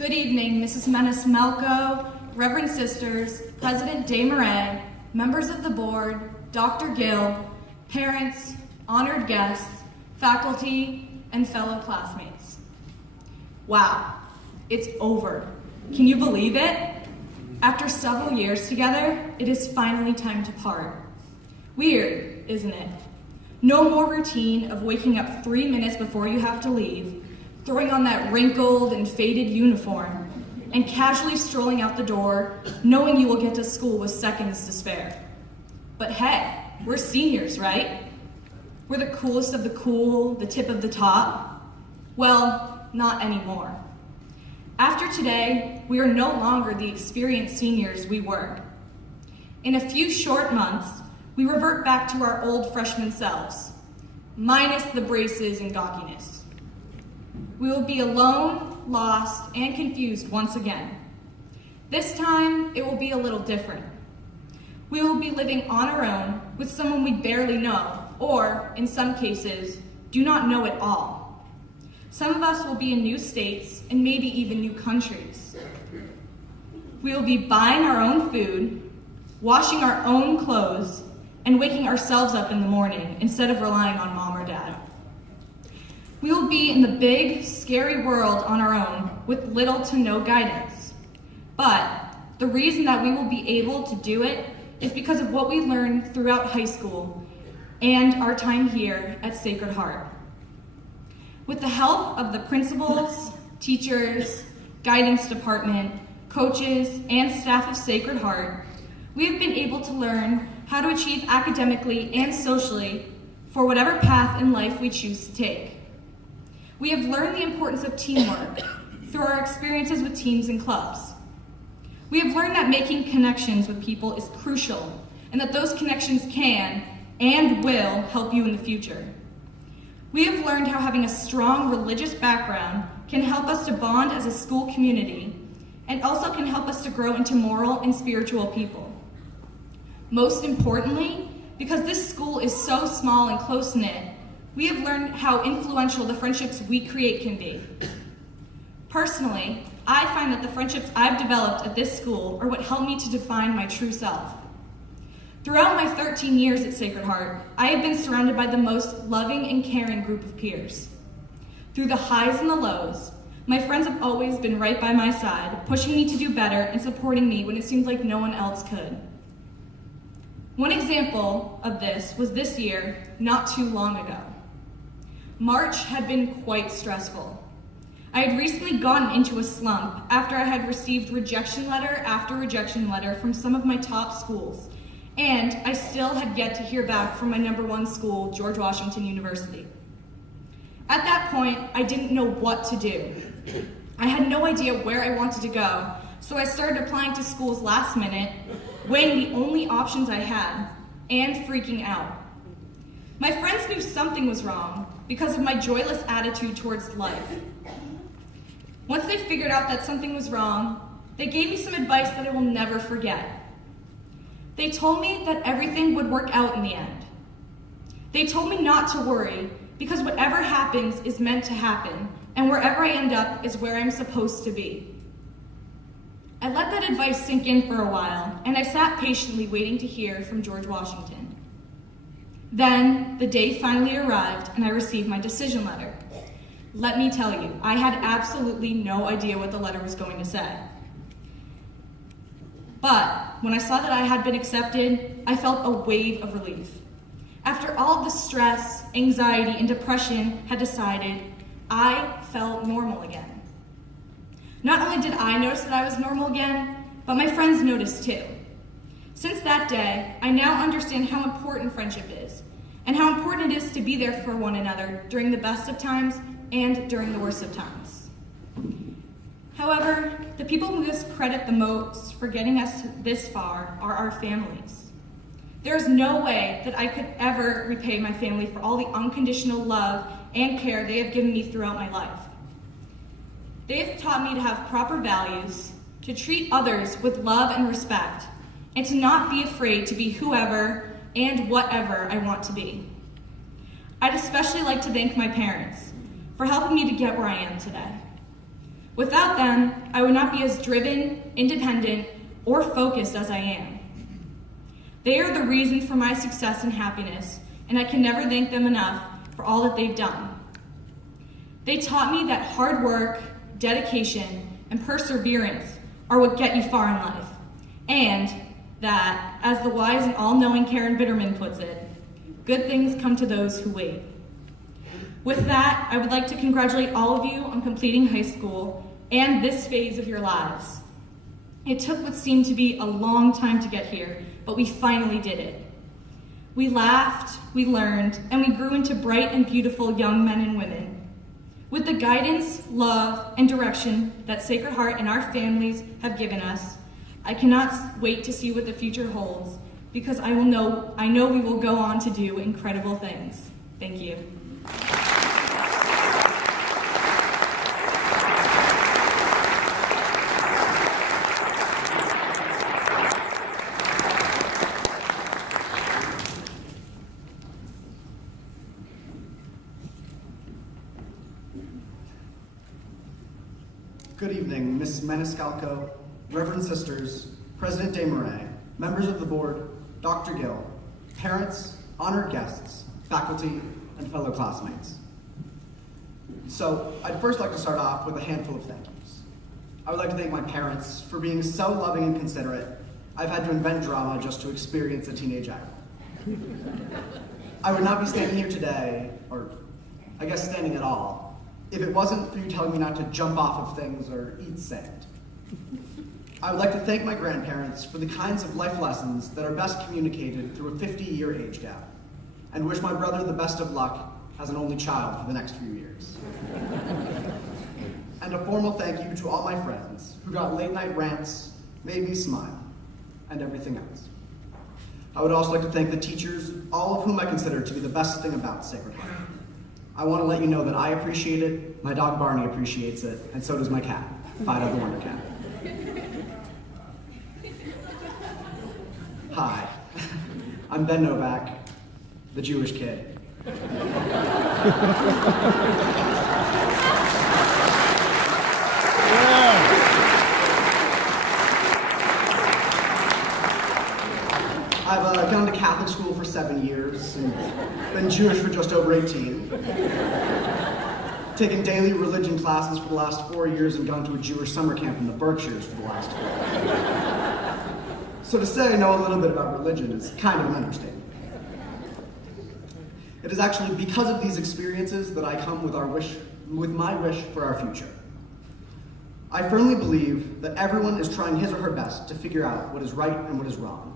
Good evening, Mrs. Menace-Melko, Reverend Sisters, President Desmarais, members of the board, Dr. Gill, parents, honored guests, faculty, and fellow classmates. Wow, it's over. Can you believe it? After several years together, it is finally time to part. Weird, isn't it? No more routine of waking up 3 minutes before you have to leave, throwing on that wrinkled and faded uniform, and casually strolling out the door, knowing you will get to school with seconds to spare. But hey, we're seniors, right? We're the coolest of the cool, the tip of the top. Well, not anymore. After today, we are no longer the experienced seniors we were. In a few short months, we revert back to our old freshman selves, minus the braces and gawkiness. We will be alone, lost, and confused once again. This time, it will be a little different. We will be living on our own with someone we barely know, or, in some cases, do not know at all. Some of us will be in new states and maybe even new countries. We will be buying our own food, washing our own clothes, and waking ourselves up in the morning instead of relying on mom or dad. We will be in the big, scary world on our own with little to no guidance. But the reason that we will be able to do it is because of what we learned throughout high school and our time here at Sacred Heart. With the help of the principals, teachers, guidance department, coaches, and staff of Sacred Heart, we have been able to learn how to achieve academically and socially for whatever path in life we choose to take. We have learned the importance of teamwork through our experiences with teams and clubs. We have learned that making connections with people is crucial and that those connections can and will help you in the future. We have learned how having a strong religious background can help us to bond as a school community and also can help us to grow into moral and spiritual people. Most importantly, because this school is so small and close-knit, we have learned how influential the friendships we create can be. Personally, I find that the friendships I've developed at this school are what help me to define my true self. Throughout my 13 years at Sacred Heart, I have been surrounded by the most loving and caring group of peers. Through the highs and the lows, my friends have always been right by my side, pushing me to do better and supporting me when it seemed like no one else could. One example of this was this year, not too long ago. March had been quite stressful. I had recently gotten into a slump after I had received rejection letter after rejection letter from some of my top schools, and I still had yet to hear back from my #1 school, George Washington University. At that point, I didn't know what to do. I had no idea where I wanted to go, so I started applying to schools last minute, weighing the only options I had, and freaking out. My friends knew something was wrong because of my joyless attitude towards life. Once they figured out that something was wrong, they gave me some advice that I will never forget. They told me that everything would work out in the end. They told me not to worry because whatever happens is meant to happen, and wherever I end up is where I'm supposed to be. I let that advice sink in for a while, and I sat patiently waiting to hear from George Washington. Then, the day finally arrived, and I received my decision letter. Let me tell you, I had absolutely no idea what the letter was going to say. But when I saw that I had been accepted, I felt a wave of relief. After all of the stress, anxiety, and depression had decided, I felt normal again. Not only did I notice that I was normal again, but my friends noticed too. Since that day, I now understand how important friendship is, and how important it is to be there for one another during the best of times and during the worst of times. However, the people we must credit the most for getting us this far are our families. There is no way that I could ever repay my family for all the unconditional love and care they have given me throughout my life. They have taught me to have proper values, to treat others with love and respect, and to not be afraid to be whoever and whatever I want to be. I'd especially like to thank my parents for helping me to get where I am today. Without them, I would not be as driven, independent, or focused as I am. They are the reason for my success and happiness, and I can never thank them enough for all that they've done. They taught me that hard work, dedication, and perseverance are what get you far in life, and that, as the wise and all-knowing Karen Bitterman puts it, good things come to those who wait. With that, I would like to congratulate all of you on completing high school and this phase of your lives. It took what seemed to be a long time to get here, but we finally did it. We laughed, we learned, and we grew into bright and beautiful young men and women. With the guidance, love, and direction that Sacred Heart and our families have given us, I cannot wait to see what the future holds, because I know we will go on to do incredible things. Thank you. Good evening, Ms. Maniscalco, Reverend Sisters, President Desmarais, members of the board, Dr. Gill, parents, honored guests, faculty, and fellow classmates. So, I'd first like to start off with a handful of thank yous. I would like to thank my parents for being so loving and considerate. I've had to invent drama just to experience a teenage idol. I would not be standing here today, or I guess standing at all, if it wasn't for you telling me not to jump off of things or eat sand. I would like to thank my grandparents for the kinds of life lessons that are best communicated through a 50-year age gap, and wish my brother the best of luck as an only child for the next few years. And a formal thank you to all my friends who got late-night rants, made me smile, and everything else. I would also like to thank the teachers, all of whom I consider to be the best thing about Sacred Heart. I want to let you know that I appreciate it, my dog Barney appreciates it, and so does my cat, Fido the Wonder Cat. Hi, I'm Ben Novak, the Jewish kid. I've gone to Catholic school for 7 years and been Jewish for just over 18. Taken daily religion classes for the last 4 years and gone to a Jewish summer camp in the Berkshires for the last 4. So to say I know a little bit about religion is kind of an understatement. It is actually because of these experiences that I come with my wish for our future. I firmly believe that everyone is trying his or her best to figure out what is right and what is wrong.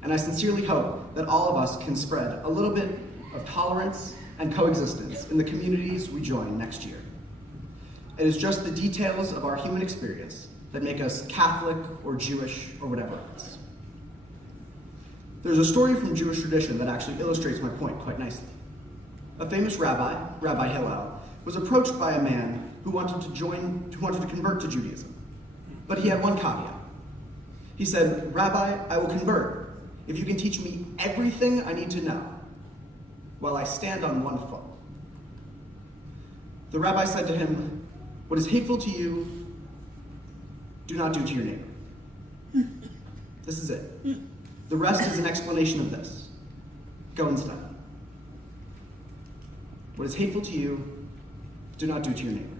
And I sincerely hope that all of us can spread a little bit of tolerance and coexistence in the communities we join next year. It is just the details of our human experience that make us Catholic or Jewish or whatever else. There's a story from Jewish tradition that actually illustrates my point quite nicely. A famous rabbi, Rabbi Hillel, was approached by a man who wanted to convert to Judaism. But he had one caveat. He said, "Rabbi, I will convert if you can teach me everything I need to know while I stand on one foot." The rabbi said to him, "What is hateful to you, do not do to your neighbor." This is it. The rest is an explanation of this. Go and study. What is hateful to you, do not do to your neighbor.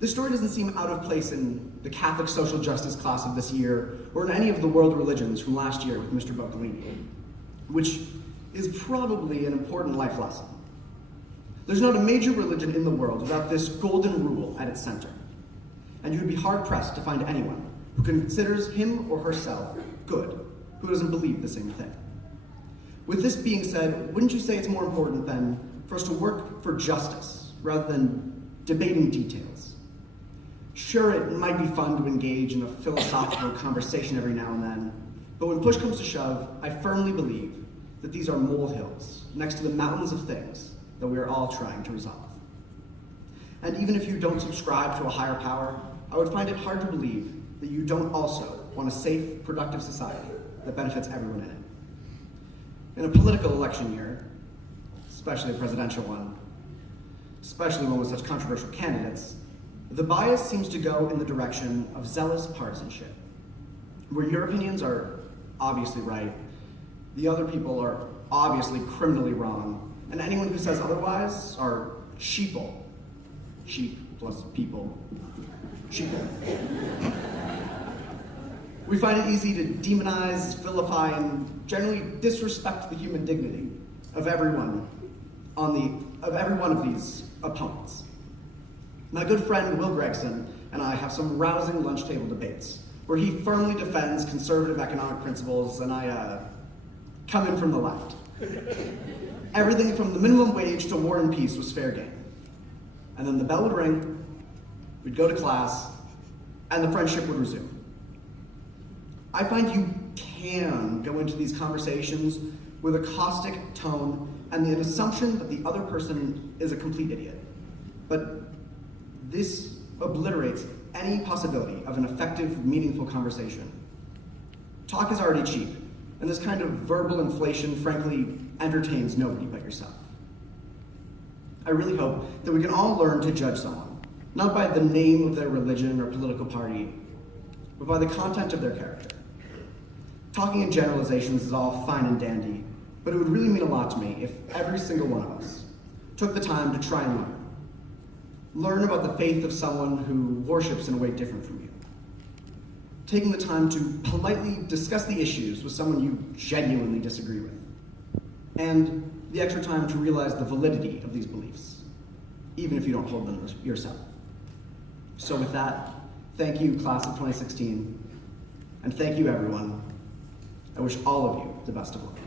This story doesn't seem out of place in the Catholic social justice class of this year, or in any of the world religions from last year with Mr. Boccolini, which is probably an important life lesson. There's not a major religion in the world without this golden rule at its center, and you would be hard-pressed to find anyone who considers him or herself good, who doesn't believe the same thing. With this being said, wouldn't you say it's more important then for us to work for justice rather than debating details? Sure, it might be fun to engage in a philosophical conversation every now and then, but when push comes to shove, I firmly believe that these are molehills next to the mountains of things that we are all trying to resolve. And even if you don't subscribe to a higher power, I would find it hard to believe that you don't also want a safe, productive society that benefits everyone in it. In a political election year, especially a presidential one, especially one with such controversial candidates, the bias seems to go in the direction of zealous partisanship, where your opinions are obviously right, the other people are obviously criminally wrong, and anyone who says otherwise are sheeple. Sheep plus people. Sheeple. We find it easy to demonize, vilify, and generally disrespect the human dignity of every one of these opponents. My good friend Will Gregson and I have some rousing lunch table debates where he firmly defends conservative economic principles and I come in from the left. Everything from the minimum wage to war and peace was fair game. And then the bell would ring, we'd go to class, and the friendship would resume. I find you can go into these conversations with a caustic tone and the assumption that the other person is a complete idiot. But this obliterates any possibility of an effective, meaningful conversation. Talk is already cheap, and this kind of verbal inflation, frankly, entertains nobody but yourself. I really hope that we can all learn to judge someone, not by the name of their religion or political party, but by the content of their character. Talking in generalizations is all fine and dandy, but it would really mean a lot to me if every single one of us took the time to try and learn. Learn about the faith of someone who worships in a way different from you. Taking the time to politely discuss the issues with someone you genuinely disagree with. And the extra time to realize the validity of these beliefs, even if you don't hold them yourself. So with that, thank you, class of 2016, and thank you, everyone. I wish all of you the best of luck.